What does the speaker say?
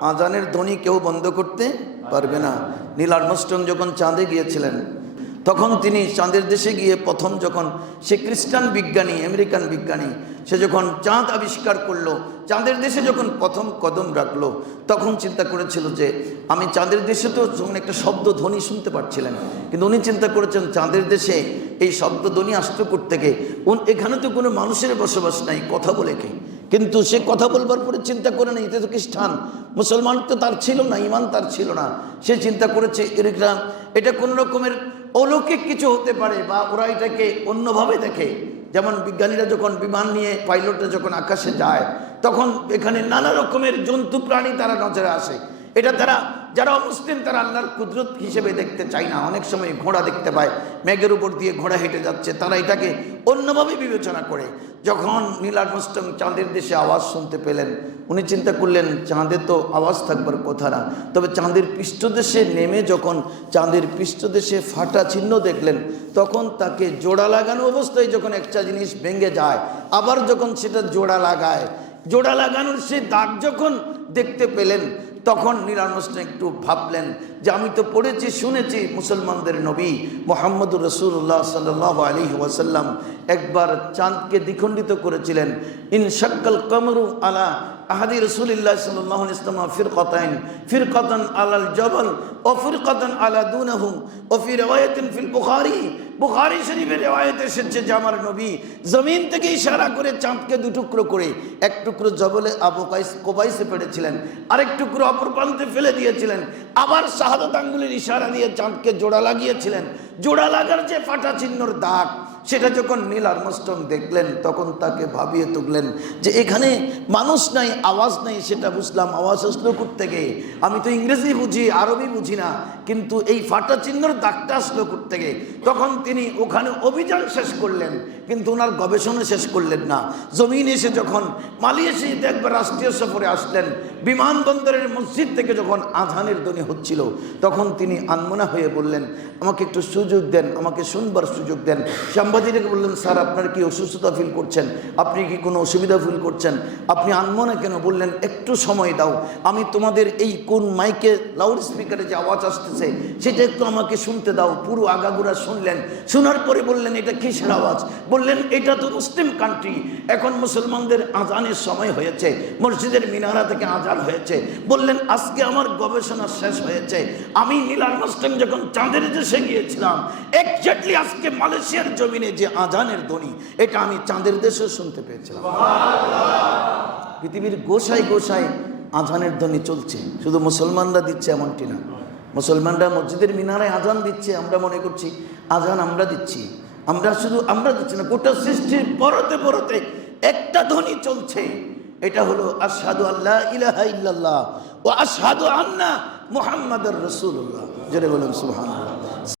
আজানের ধ্বনি কেউ বন্ধ করতে পারবে না। নীল আর্মস্ট্রং যখন চাঁদে গিয়েছিলেন তখন তিনি চাঁদের দেশে গিয়ে প্রথম যখন সে খ্রিস্টান বিজ্ঞানী, আমেরিকান বিজ্ঞানী, সে যখন চাঁদ আবিষ্কার করল, চাঁদের দেশে যখন প্রথম কদম রাখল, তখন চিন্তা করেছিল যে, আমি চাঁদের দেশে তো যখন একটা শব্দ ধ্বনি শুনতে পাচ্ছিলেন, কিন্তু উনি চিন্তা করেছেন চাঁদের দেশে এই শব্দ ধ্বনি আসতো থেকে এখানে তো কোনো মানুষের বসবাস নাই, কথা বলে কে? কিন্তু সে কথা বলবার পরে চিন্তা করে না এটা তো খ্রিস্টান, মুসলমান তো তার ছিল না, ইমান তার ছিল না। সে চিন্তা করেছে এরা এটা কোনো রকমের অলৌকিক কিছু হতে পারে বা ওরা এটাকে অন্যভাবে দেখে। যেমন বিজ্ঞানীরা যখন বিমান নিয়ে, পাইলটরা যখন আকাশে যায়, তখন এখানে নানা রকমের জন্তু প্রাণী তারা নজরে আসে। এটা তারা, যারা অমুসলিম, তারা আল্লাহর কুদরত হিসেবে দেখতে চায় না। অনেক সময় ঘোড়া দেখতে পায়, মেঘের উপর দিয়ে ঘোড়া হেঁটে যাচ্ছে, তারা এটাকে অন্যভাবে বিবেচনা করে। যখন নীলার মুস্টং চাঁদের দেশে আওয়াজ শুনতে পেলেন, উনি চিন্তা করলেন, চাঁদে তো আওয়াজ থাকবার কথা না। তবে চাঁদের পৃষ্ঠদেশে নেমে যখন চাঁদের পৃষ্ঠদেশে ফাটা চিহ্ন দেখলেন, তখন তাকে জোড়া লাগানো অবস্থায় যখন একটা জিনিস ভেঙে যায়, আবার যখন সেটা জোড়া লাগায়, জোড়া লাগানোর সেই দাগ যখন দেখতে পেলেন তখন নিরানষ্ট একটু ভাবলেন যে আমি তো পড়েছি, শুনেছি মুসলমানদের নবী মোহাম্মদুর রসুল্লাহ সাল্লাহ আলী ওয়াসাল্লাম একবার চাঁদকে দ্বিখণ্ডিত করেছিলেন। ইন শক্কল কমরু আলা আহাদি রসুলিল্লাহ সাল্লাহ ইসলাম ফিরকতাইন, ফিরকতন আলাল জবল, ও ফিরকতন আলা দুনহু ও ফির রওয়ায়াতিন ফিল বুখারি বুখারি শরীফের রেওয়ায়ত এসেছে যে আমার নবী জমিন থেকে ইশারা করে চাঁদকে দু টুকরো করে এক টুকরো জবলে আবু কাইস কোবাইসে পেড়েছিলেন, আরেক টুকরো অপর প্রান্তে ফেলে দিয়েছিলেন, আবার শাহাদত আঙ্গুলের ইশারা দিয়ে চাঁদকে জোড়া লাগিয়েছিলেন। জোড়া লাগার যে ফাটা চিহ্নর দাগ সেটা যখন নীল আর্মস্টং দেখলেন, তখন তাকে ভাবিয়ে তুললেন যে এখানে মানুষ নাই, আওয়াজ নাই, সেটা বুঝলাম, আওয়াজ আসলো থেকে আমি তো ইংরেজি বুঝি, আরবি বুঝি না, কিন্তু এই ফাটা চিহ্নর দাগটা আসলো থেকে তখন তিনি ওখানে অভিযান শেষ করলেন, কিন্তু ওনার গবেষণা শেষ করলেন না। জমিন এসে যখন মালয়েশিয়াতে একবার রাষ্ট্রীয় সফরে আসলেন, বিমানবন্দরের মসজিদ থেকে যখন আধানের ধ্বনি হচ্ছিল, তখন তিনি আনমনা হয়ে বললেন, আমাকে একটু সুযোগ দেন, আমাকে শুনবার সুযোগ দেন। সাংবাদিককে বললেন, স্যার, আপনার কি অসুস্থতা ফিল করছেন? আপনি কি কোনো অসুবিধা ফিল করছেন? আপনি আনমনা কেন বললেন, একটু সময় দাও। আমি তোমাদের এই কোন মাইকে লাউড স্পিকারে যে আওয়াজ আসতেছে, সেটা একটু আমাকে শুনতে দাও। পুরো আগাগুড়া শুনলেন। শোনার পরে বললেন, এটা কিসের আওয়াজ? বললেন, এটা তো মুসলিম কান্ট্রি এখন মুসলমানদের আজানের সময় হয়েছে। মসজিদের মিনারা থেকে আজান হয়েছে। বললেন, আজকে আমার গবেষণা শেষ হয়েছে। আমি নীলার মুসলিম যখন চাঁদের দেশে গিয়েছিলাম একজাক্টলি আজকে মালয়েশিয়ার জমিনে যে আজানের ধ্বনি, এটা আমি চাঁদের দেশে শুনতে পেয়েছিলাম। পৃথিবীর গোসাই গোসাই আজানের ধ্বনি চলছে। শুধু মুসলমানরা দিচ্ছে এমনটি না। মুসলমানরা মসজিদের মিনারায় আজান দিচ্ছে, আমরা মনে করছি, আজান আমরা দিচ্ছি। আমরা শুধু আমরা দিচ্ছি না, গোটা সৃষ্টির পরতে পরতে একটা ধ্বনি চলছে। এটা হলো আসাদু আল্লাহ ইলাহা ইল্লাল্লাহ ও আসাদু আন্না মুহাম্মাদুর রসুল্লাহ জেনে বলেন, সুবহানাল্লাহ।